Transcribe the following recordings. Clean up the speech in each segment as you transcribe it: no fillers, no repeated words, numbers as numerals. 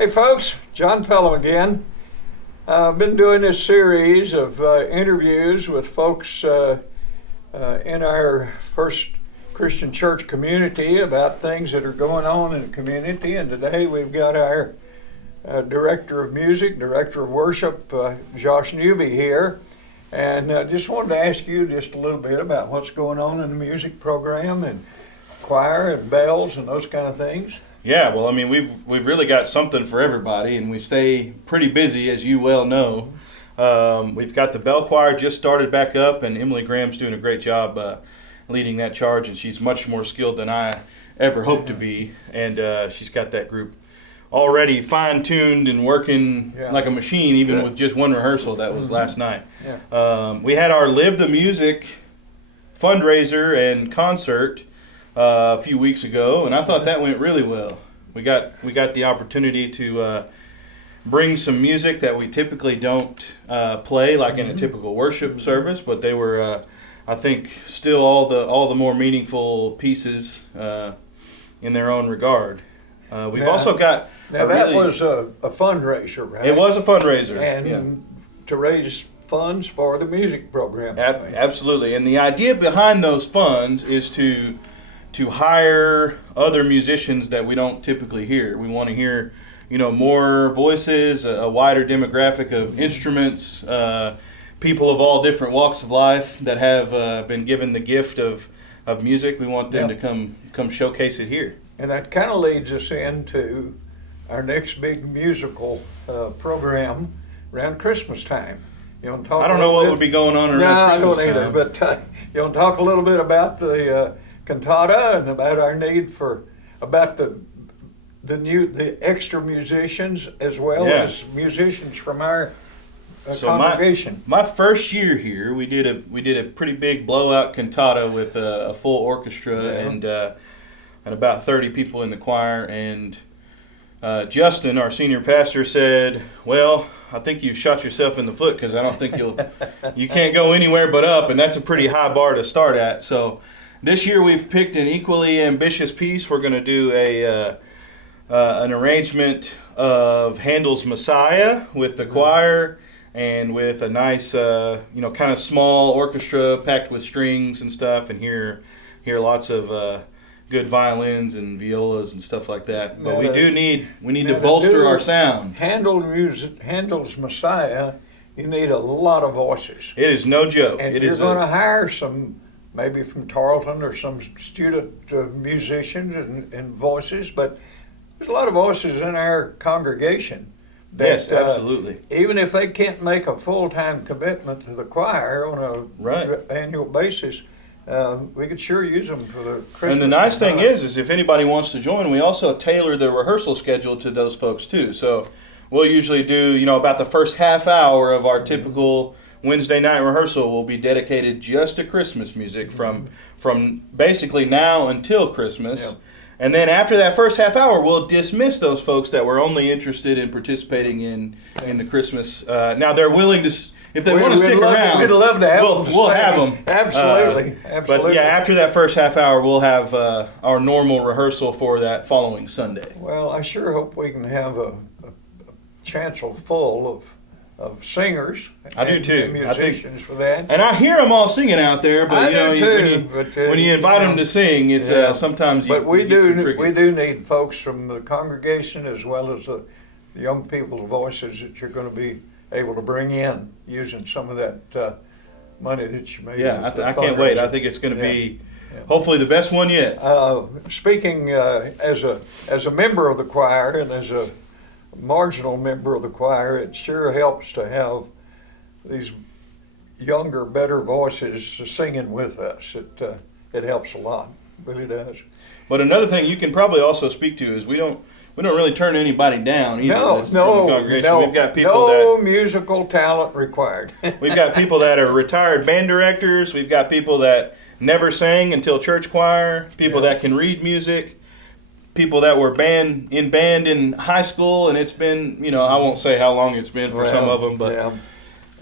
Hey folks, John Pelham again. I've been doing this series of interviews with folks in our First Christian Church community about things that are going on in the community, and today we've got our Director of Music, Director of Worship, Josh Newby here, and just wanted to ask you just a little bit about what's going on in the music program and choir and bells and those kind of things. Yeah, well, I mean, we've really got something for everybody, and we stay pretty busy, as you well know. We've got the bell choir just started back up, and Emily Graham's doing a great job leading that charge, and she's much more skilled than I ever hoped to be, and she's got that group already fine-tuned and working like a machine, even with just one rehearsal. That was last night. We had our Live the Music fundraiser and concert a few weeks ago, and I thought that went really well. We got the opportunity to bring some music that we typically don't play, like in a typical worship service, but they were, I think, still all the more meaningful pieces in their own regard. We've also got that was a fundraiser, right? It was a fundraiser, and to raise funds for the music program. Absolutely, and the idea behind those funds is to hire other musicians that we don't typically hear. We want to hear, more voices, a wider demographic of instruments, people of all different walks of life that have been given the gift of music. We want them to come showcase it here. And that kind of leads us into our next big musical program around Christmas time. You want to talk? I don't know what would be going on around Christmas time. No, I don't either. But you want to talk a little bit about the cantata and about our need about the extra musicians as well as musicians from our congregation. My first year here, we did a pretty big blowout cantata with a full orchestra and about 30 people in the choir. And Justin, our senior pastor, said, "Well, I think you've shot yourself in the foot because I don't think you can't go anywhere but up, and that's a pretty high bar to start at." So this year we've picked an equally ambitious piece. We're going to do an arrangement of Handel's Messiah with the choir and with a nice, kind of small orchestra packed with strings and stuff, and hear lots of good violins and violas and stuff like that. But we need to bolster our sound. Handel's Messiah, you need a lot of voices. It is no joke. And you're going to hire some, maybe from Tarleton or some student musicians and voices, but there's a lot of voices in our congregation. Yes, absolutely. Even if they can't make a full-time commitment to the choir on an annual basis, we could sure use them for the Christmas. And the nice thing is if anybody wants to join, we also tailor the rehearsal schedule to those folks too. So we'll usually do, about the first half hour of our typical Wednesday night rehearsal will be dedicated just to Christmas music from basically now until Christmas. Yep. And then after that first half hour, we'll dismiss those folks that were only interested in participating in the Christmas. Now they're willing to, if they want to stick around, we'd love to have we'll have them. Absolutely. But yeah, after that first half hour, we'll have our normal rehearsal for that following Sunday. Well, I sure hope we can have a chancel full of singers. I do too. And musicians for that. And I hear them all singing out there, but when you invite them to sing, it's sometimes you. But we do need folks from the congregation as well as the young people's voices that you're going to be able to bring in using some of that money that you made. Yeah, I can't wait. I think it's going to be hopefully the best one yet. Speaking as a member of the choir and as a marginal member of the choir, it sure helps to have these younger, better voices singing with us. It helps a lot, it really does. But another thing you can probably also speak to is we don't really turn anybody down either. No, from the congregation. We've got people no musical talent required. We've got people that are retired band directors. We've got people that never sang until church choir. People that can read music. People that were in band in high school, and it's been, I won't say how long it's been for some of them, but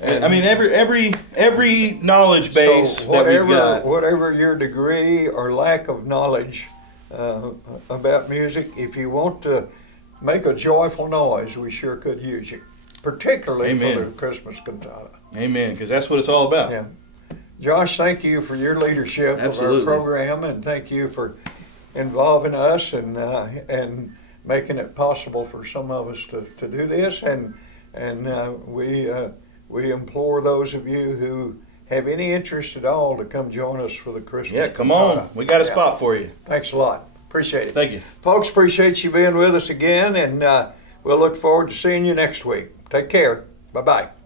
I mean every knowledge base that we've got. Whatever your degree or lack of knowledge about music, if you want to make a joyful noise, we sure could use you, particularly Amen. for the Christmas cantata. Amen, because that's what it's all about. Yeah. Josh, thank you for your leadership Absolutely. of our program, and thank you for involving us and making it possible for some of us to do this. And we implore those of you who have any interest at all to come join us for the Christmas. Yeah, come on. We got a spot for you. Thanks a lot. Appreciate it. Thank you. Folks, appreciate you being with us again, and we'll look forward to seeing you next week. Take care. Bye-bye.